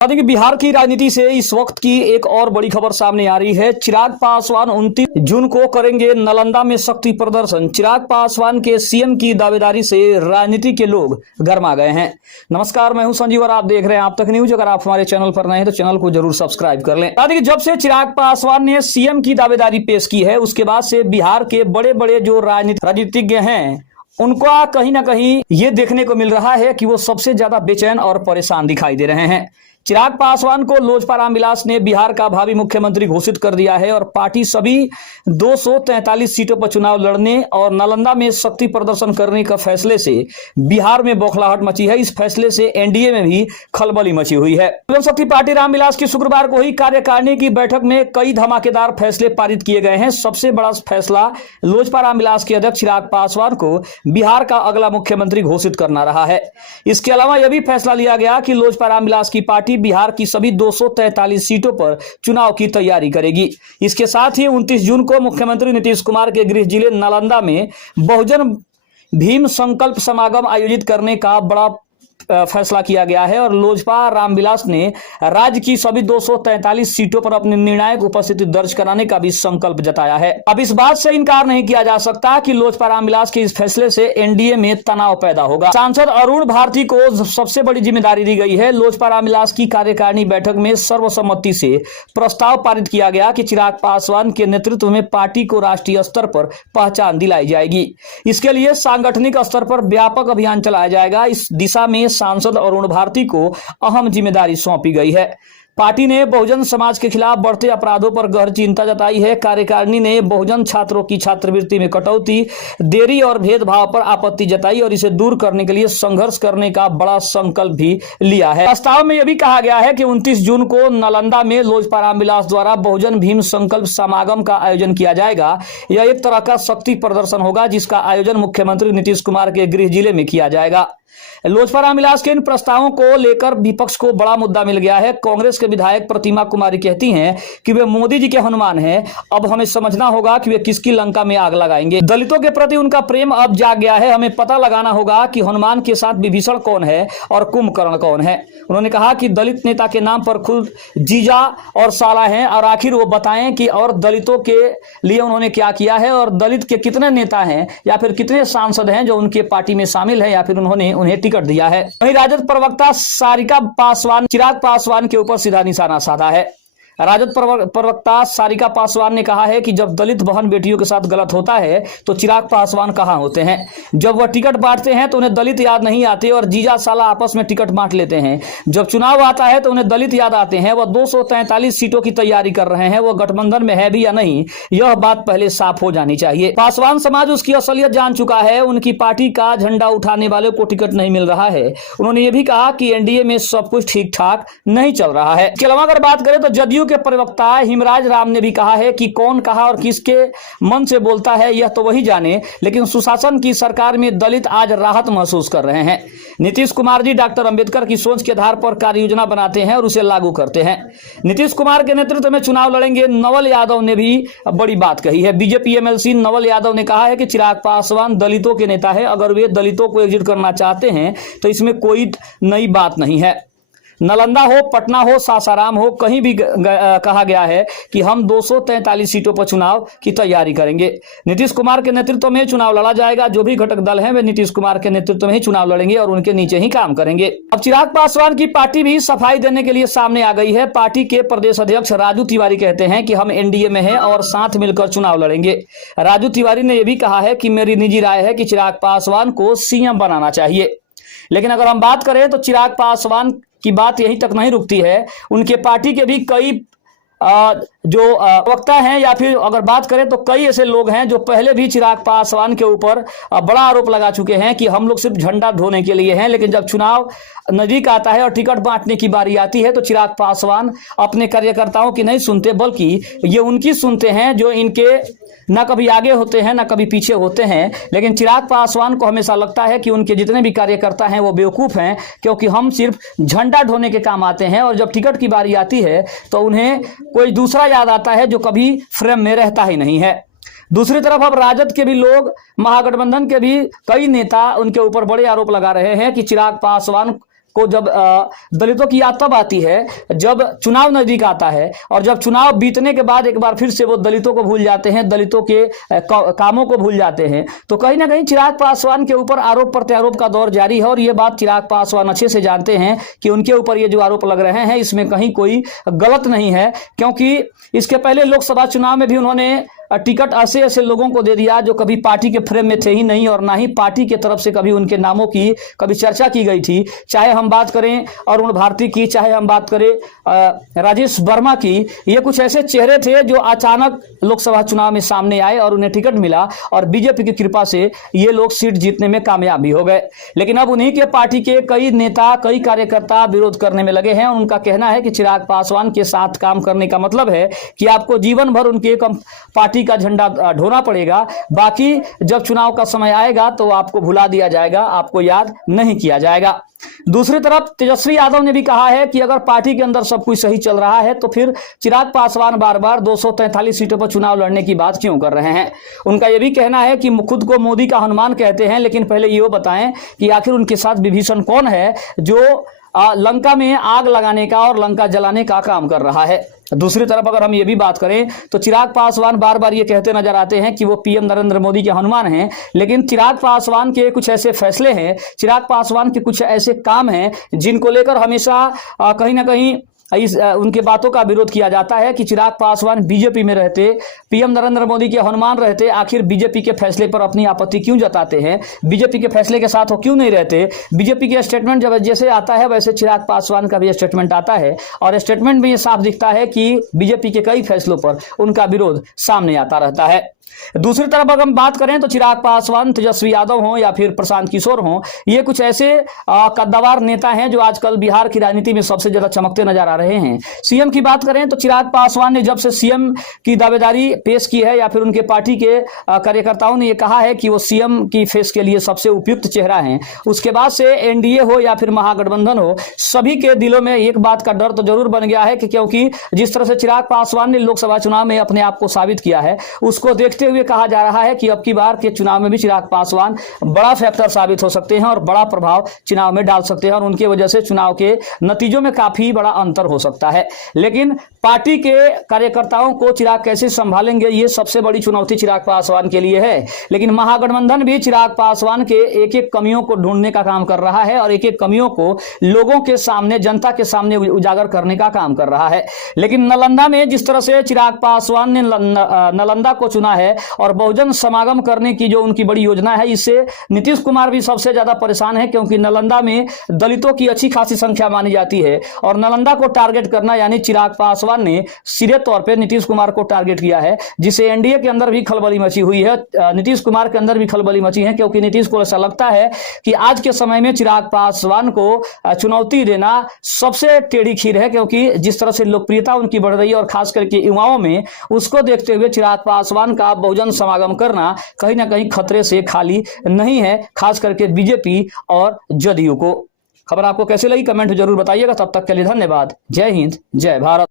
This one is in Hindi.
देखिए, बिहार की राजनीति से इस वक्त की एक और बड़ी खबर सामने आ रही है। चिराग पासवान 29 जून को करेंगे नालंदा में शक्ति प्रदर्शन। चिराग पासवान के सीएम की दावेदारी से राजनीति के लोग गरमा गए हैं। नमस्कार, मैं हूं संजीव और आप देख रहे हैं आप तक न्यूज। अगर आप हमारे चैनल पर नए हैं तो चैनल को जरूर सब्सक्राइब कर लें। देखिए, जब से चिराग पासवान ने सीएम की दावेदारी पेश की है, उसके बाद से बिहार के बड़े बड़े जो राजनीतिज्ञ हैं, उनका कहीं ना कहीं ये देखने को मिल रहा है कि वो सबसे ज्यादा बेचैन और परेशान दिखाई दे रहे हैं। चिराग पासवान को लोजपा रामविलास ने बिहार का भावी मुख्यमंत्री घोषित कर दिया है और पार्टी सभी 243 सीटों पर चुनाव लड़ने और नालंदा में शक्ति प्रदर्शन करने का फैसले से बिहार में बौखलाहट मची है। इस फैसले से एनडीए में भी खलबली मची हुई है। शक्ति पार्टी रामविलास की शुक्रवार को ही कार्यकारिणी की बैठक में कई धमाकेदार फैसले पारित किए गए हैं। सबसे बड़ा फैसला लोजपा रामविलास के अध्यक्ष चिराग पासवान को बिहार का अगला मुख्यमंत्री घोषित करना रहा है। इसके अलावा यह भी फैसला लिया गया कि लोजपा रामविलास की पार्टी बिहार की सभी 243 सीटों पर चुनाव की तैयारी करेगी। इसके साथ ही 29 जून को मुख्यमंत्री नीतीश कुमार के गृह जिले नालंदा में बहुजन भीम संकल्प समागम आयोजित करने का बड़ा फैसला किया गया है और लोजपा रामविलास ने राज्य की सभी 243 सीटों पर अपनी निर्णायक उपस्थिति दर्ज कराने का भी संकल्प जताया है। अब इस बात से इनकार नहीं किया जा सकता कि लोजपा रामविलास के इस फैसले से एनडीए में तनाव पैदा होगा। सांसद अरुण भारती को सबसे बड़ी जिम्मेदारी दी गई है। लोजपा रामविलास की कार्यकारिणी बैठक में सर्वसम्मति से प्रस्ताव पारित किया गया कि चिराग पासवान के नेतृत्व में पार्टी को राष्ट्रीय स्तर पर पहचान दिलाई जाएगी। इसके लिए सांगठनिक स्तर पर व्यापक अभियान चलाया जाएगा। इस दिशा में सांसद अरुण भारती को अहम जिम्मेदारी सौंपी गई है। पार्टी ने बहुजन समाज के खिलाफ बढ़ते अपराधों पर गहरी चिंता जताई है। कार्यकारिणी ने बहुजन छात्रों की छात्रवृत्ति में कटौती, देरी और भेदभाव पर आपत्ति जताई और इसे दूर करने के लिए संघर्ष करने का बड़ा संकल्प भी लिया है। प्रस्ताव में यह भी कहा गया है कि 29 जून को नालंदा में लोजपा रामविलास द्वारा बहुजन भीम संकल्प समागम का आयोजन किया जाएगा। यह एक तरह का शक्ति प्रदर्शन होगा जिसका आयोजन मुख्यमंत्री नीतीश कुमार के गृह जिले में किया जाएगा। लोजपा रामविलास के इन प्रस्तावों को लेकर विपक्ष को बड़ा मुद्दा मिल गया है। कांग्रेस के विधायक प्रतिमा कुमारी कहती हैं कि वे मोदी जी के हनुमान हैं। अब हमें समझना होगा कि वे किसकी लंका में आग लगाएंगे। दलितों के प्रति उनका प्रेम अब जाग गया है। हमें पता लगाना होगा कि हनुमान के साथ विभीषण कौन है और कुंभकर्ण कौन है। उन्होंने कहा कि दलित नेता के नाम पर खुद जीजा और साला हैं और आखिर वो बताएं कि और दलितों के लिए उन्होंने क्या किया है और दलित के कितने नेता हैं या फिर कितने सांसद हैं जो उनके पार्टी में शामिल है या फिर उन्होंने उन्हें टिकट दिया है। वहीं राजद प्रवक्ता सारिका पासवान चिराग पासवान के ऊपर सीधा निशाना साधा है। राजद प्रवक्ता सारिका पासवान ने कहा है कि जब दलित बहन बेटियों के साथ गलत होता है तो चिराग पासवान कहां होते हैं। जब वह टिकट बांटते हैं तो उन्हें दलित याद नहीं आते और जीजा साला आपस में टिकट बांट लेते हैं। जब चुनाव आता है तो उन्हें दलित याद आते हैं। वह 243 सीटों की तैयारी कर रहे हैं। वह गठबंधन में है भी या नहीं, यह बात पहले साफ हो जानी चाहिए। पासवान समाज उसकी असलियत जान चुका है। उनकी पार्टी का झंडा उठाने वालों को टिकट नहीं मिल रहा है। उन्होंने ये भी कहा कि एनडीए में सब कुछ ठीक ठाक नहीं चल रहा है। इसके अलावा अगर बात करें तो जदयू के प्रवक्ता हिमराज राम ने भी कहा है कि कौन कहा और किसके मन से बोलता है यह तो वही जाने, लेकिन सुशासन की सरकार में दलित आज राहत महसूस कर रहे हैं। नीतीश कुमार जी डॉक्टर अंबेडकर की सोच के आधार पर कार्य योजना बनाते हैं और उसे लागू करते हैं। नीतीश कुमार के नेतृत्व में चुनाव लड़ेंगे। नवल यादव ने भी बड़ी बात कही है। बीजेपी एमएलसी नवल यादव ने कहा है कि चिराग पासवान दलितों के नेता है। अगर वे दलितों को एकजुट करना चाहते हैं तो इसमें कोई नई बात नहीं है। नालंदा हो, पटना हो, सासाराम हो, कहीं भी कहा गया है कि हम 243 सीटों पर चुनाव की तैयारी करेंगे। नीतीश कुमार के नेतृत्व में चुनाव लड़ा जाएगा। जो भी घटक दल हैं वे नीतीश कुमार के नेतृत्व में ही चुनाव लड़ेंगे और उनके नीचे ही काम करेंगे। अब चिराग पासवान की पार्टी भी सफाई देने के लिए सामने आ गई है। पार्टी के प्रदेश अध्यक्ष राजू तिवारी कहते हैं कि हम एनडीए में हैं और साथ मिलकर चुनाव लड़ेंगे। राजू तिवारी ने यह भी कहा है कि मेरी निजी राय है कि चिराग पासवान को सीएम बनाना चाहिए। लेकिन अगर हम बात करें तो चिराग पासवान की बात यहीं तक नहीं रुकती है। उनके पार्टी के भी कई जो वक्ता हैं या फिर अगर बात करें तो कई ऐसे लोग हैं जो पहले भी चिराग पासवान के ऊपर बड़ा आरोप लगा चुके हैं कि हम लोग सिर्फ झंडा ढोने के लिए हैं, लेकिन जब चुनाव नजदीक आता है और टिकट बांटने की बारी आती है तो चिराग पासवान अपने कार्यकर्ताओं की नहीं सुनते, बल्कि ये उनकी सुनते हैं जो इनके ना कभी आगे होते हैं ना कभी पीछे होते हैं। लेकिन चिराग पासवान को हमेशा लगता है कि उनके जितने भी कार्यकर्ता हैं वो बेवकूफ हैं, क्योंकि हम सिर्फ झंडा ढोने के काम आते हैं और जब टिकट की बारी आती है तो उन्हें कोई दूसरा याद आता है जो कभी फ्रेम में रहता ही नहीं है। दूसरी तरफ अब राजद के भी लोग, महागठबंधन के भी कई नेता उनके ऊपर बड़े आरोप लगा रहे हैं कि चिराग पासवान को जब दलितों की याद तब आती है जब चुनाव नजदीक आता है, और जब चुनाव बीतने के बाद एक बार फिर से वो दलितों को भूल जाते हैं, दलितों के कामों को भूल जाते हैं। तो कहीं ना कहीं चिराग पासवान के ऊपर आरोप प्रत्यारोप का दौर जारी है, और ये बात चिराग पासवान अच्छे से जानते हैं कि उनके ऊपर ये जो आरोप लग रहे हैं इसमें कहीं कोई गलत नहीं है, क्योंकि इसके पहले लोकसभा चुनाव में भी उन्होंने टिकट ऐसे ऐसे लोगों को दे दिया जो कभी पार्टी के फ्रेम में थे ही नहीं, और ना ही पार्टी के तरफ से कभी उनके नामों की कभी चर्चा की गई थी। चाहे हम बात करें अरुण भारती की, चाहे हम बात करें राजेश वर्मा की, ये कुछ ऐसे चेहरे थे जो अचानक लोकसभा चुनाव में सामने आए और उन्हें टिकट मिला, और बीजेपी की कृपा से ये लोग सीट जीतने में कामयाब भी हो गए। लेकिन अब उन्हीं के पार्टी के कई नेता, कई कार्यकर्ता विरोध करने में लगे हैं। उनका कहना है कि चिराग पासवान के साथ काम करने का मतलब है कि आपको जीवन भर उनके पार्टी का झंडा ढोना पड़ेगा, बाकी जब चुनाव का समय आएगा तो आपको भुला दिया जाएगा, आपको याद नहीं किया जाएगा। दूसरी तरफ तेजस्वी यादव ने भी कहा है कि अगर पार्टी के अंदर सब कुछ सही चल रहा है तो फिर चिराग पासवान बार बार 243 सीटों पर चुनाव लड़ने की बात क्यों कर रहे हैं। उनका यह भी कहना है कि खुद को मोदी का हनुमान कहते हैं, लेकिन पहले ये बताएं कि आखिर उनके साथ विभीषण कौन है जो लंका में आग लगाने का और लंका जलाने का काम कर रहा है। दूसरी तरफ अगर हम ये भी बात करें तो चिराग पासवान बार बार ये कहते नजर आते हैं कि वो पीएम नरेंद्र मोदी के हनुमान हैं, लेकिन चिराग पासवान के कुछ ऐसे फैसले हैं, चिराग पासवान के कुछ ऐसे काम हैं जिनको लेकर हमेशा कहीं ना कहीं उनके बातों का विरोध किया जाता है कि चिराग पासवान बीजेपी में रहते, पीएम नरेंद्र मोदी के हनुमान रहते, आखिर बीजेपी के फैसले पर अपनी आपत्ति क्यों जताते हैं, बीजेपी के फैसले के साथ वो क्यों नहीं रहते। बीजेपी के स्टेटमेंट जब जैसे आता है वैसे चिराग पासवान का भी स्टेटमेंट आता है, और स्टेटमेंट में ये साफ दिखता है कि बीजेपी के कई फैसलों पर उनका विरोध सामने आता रहता है। दूसरी तरफ अगर हम बात करें तो चिराग पासवान, तेजस्वी यादव हों या फिर प्रशांत किशोर हों, ये कुछ ऐसे कद्दावर नेता हैं जो आजकल बिहार की राजनीति में सबसे ज्यादा चमकते नजर आ रहे हैं। सीएम की बात करें तो चिराग पासवान ने जब से सीएम की दावेदारी पेश की है, या फिर उनके पार्टी के कार्यकर्ताओं ने यह कहा है कि वो सीएम की फेस के लिए सबसे उपयुक्त चेहरा है, उसके बाद से एनडीए हो या फिर महागठबंधन हो, सभी के दिलों में एक बात का डर तो जरूर बन गया है कि क्योंकि जिस तरह से चिराग पासवान ने लोकसभा चुनाव में अपने आप को साबित किया है, उसको देखते हुए कहा जा रहा है कि अब की बार के चुनाव में भी चिराग पासवान बड़ा फैक्टर साबित हो सकते हैं और बड़ा प्रभाव चुनाव में डाल सकते हैं, और उनके वजह से चुनाव के नतीजों में काफी बड़ा अंतर हो सकता है। लेकिन पार्टी के कार्यकर्ताओं को चिराग कैसे संभालेंगे, ये सबसे बड़ी चुनौती चिराग पासवान के लिए है। लेकिन महागठबंधन भी चिराग पासवान के एक एक कमियों को ढूंढने का काम कर रहा है और एक एक कमियों को लोगों के सामने, जनता के सामने उजागर करने का काम कर रहा है। लेकिन नालंदा में जिस तरह से चिराग पासवान ने नालंदा को चुना है और बहुजन समागम करने की जो उनकी बड़ी योजना है, इससे नीतीश कुमार भी सबसे ज्यादा परेशान है, क्योंकि नालंदा में दलितों की अच्छी खासी संख्या मानी जाती है, और नालंदा को टारगेट करना यानी चिराग पासवान ने सीधे तौर पे नीतीश कुमार को टारगेट किया है, जिससे एनडीए के अंदर भी खलबली मची हुई है, नीतीश कुमार के अंदर भी खलबली मची है, क्योंकि नीतीश को ऐसा लगता है कि आज के समय में चिराग पासवान को चुनौती देना सबसे टेढ़ी खीर है, क्योंकि जिस तरह से लोकप्रियता उनकी बढ़ रही है और खास करके युवाओं में, उसको देखते हुए चिराग पासवान का बहुजन समागम करना कहीं ना कहीं खतरे से खाली नहीं है, खास करके बीजेपी और जदयू को। खबर आपको कैसे लगी कमेंट जरूर बताइएगा। तब तक के लिए धन्यवाद। जय हिंद, जय भारत।